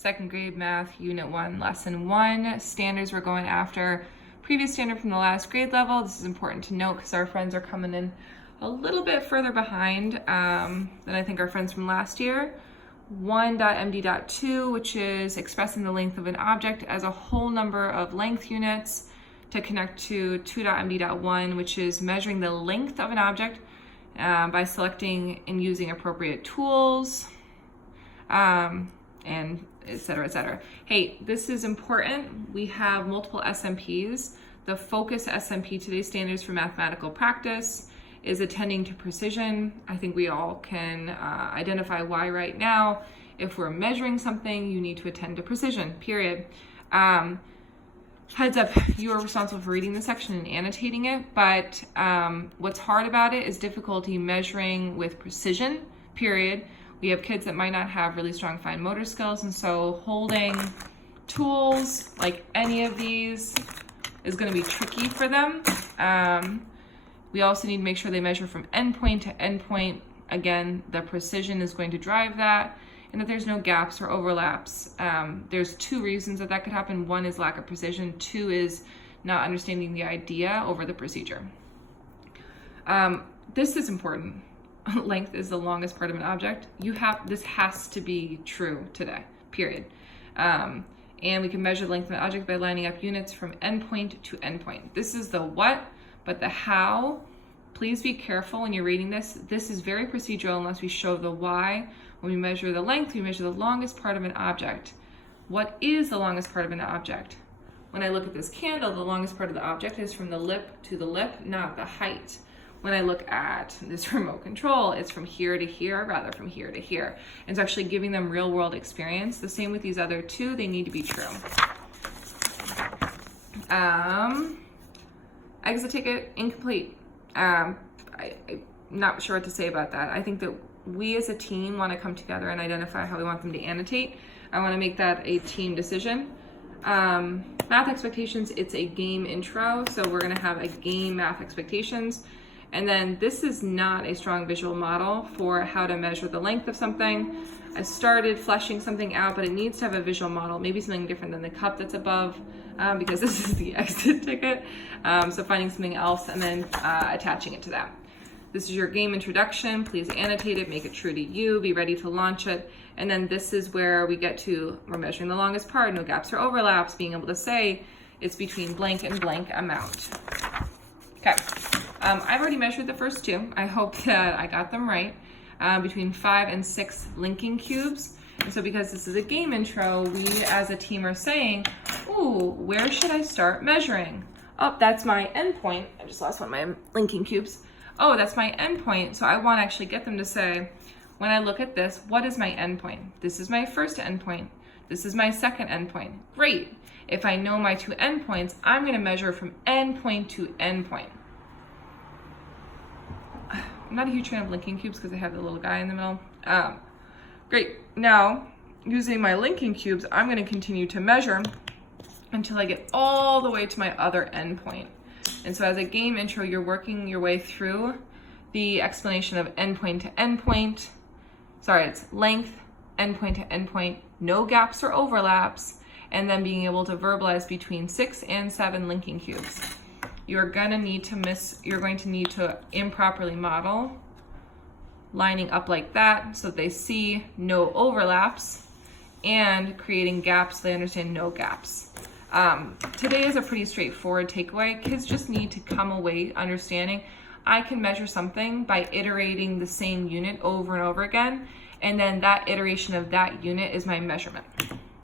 second grade math, unit 1, lesson 1. Standards we're going after. Previous standard from the last grade level. This is important to note because our friends are coming in a little bit further behind than I think our friends from last year. 1.md.2, which is expressing the length of an object as a whole number of length units, to connect to 2.md.1, which is measuring the length of an object by selecting and using appropriate tools, and et cetera, et cetera. Hey, this is important. We have multiple SMPs. The focus SMP, today's standards for mathematical practice, is attending to precision. I think we all can identify why right now. If we're measuring something, you need to attend to precision, period. Heads up, you are responsible for reading the section and annotating it, but what's hard about it is difficulty measuring with precision, period. We have kids that might not have really strong fine motor skills, and so holding tools like any of these is going to be tricky for them. We also need to make sure they measure from endpoint to endpoint. Again, the precision is going to drive that, and that there's no gaps or overlaps. There's two reasons that could happen. One is lack of precision. Two is not understanding the idea over the procedure. This is important. Length is the longest part of an object. This has to be true today, period. And we can measure the length of an object by lining up units from endpoint to endpoint. This is the what, but the how, please be careful when you're reading this. This is very procedural unless we show the why. When we measure the length, we measure the longest part of an object. What is the longest part of an object? When I look at this candle, the longest part of the object is from the lip to the lip, not the height. When I look at this remote control, it's from here to here, rather from here to here. It's actually giving them real world experience. The same with these other two, they need to be true. Exit ticket, incomplete. I'm not sure what to say about that. I think that we as a team want to come together and identify how we want them to annotate. I want to make that a team decision. Math expectations, it's a game intro, so we're going to have a game math expectations. And then this is not a strong visual model for how to measure the length of something. I started fleshing something out, but it needs to have a visual model, maybe something different than the cup that's above, because this is the exit ticket. So finding something else and then attaching it to that. This is your game introduction. Please annotate it, make it true to you, be ready to launch it. And then this is where we get to, we're measuring the longest part, no gaps or overlaps, being able to say it's between blank and blank amount. Okay. I've already measured the first two. I hope that I got them right. Between 5 and 6 linking cubes. And so because this is a game intro, we as a team are saying, ooh, where should I start measuring? Oh, that's my endpoint. I just lost one of my linking cubes. Oh, that's my endpoint. So I want to actually get them to say, when I look at this, what is my endpoint? This is my first endpoint. This is my second endpoint. Great. If I know my two endpoints, I'm going to measure from endpoint to endpoint. I'm not a huge fan of linking cubes because they have the little guy in the middle. Great. Now, using my linking cubes, I'm going to continue to measure until I get all the way to my other endpoint. And so as a game intro, you're working your way through the explanation of endpoint to endpoint. Sorry, it's length, endpoint to endpoint, no gaps or overlaps, and then being able to verbalize between 6 and 7 linking cubes. You're going to need to improperly model, lining up like that so they see no overlaps, and creating gaps so they understand no gaps. Today is a pretty straightforward takeaway. Kids just need to come away understanding I can measure something by iterating the same unit over and over again, and then that iteration of that unit is my measurement.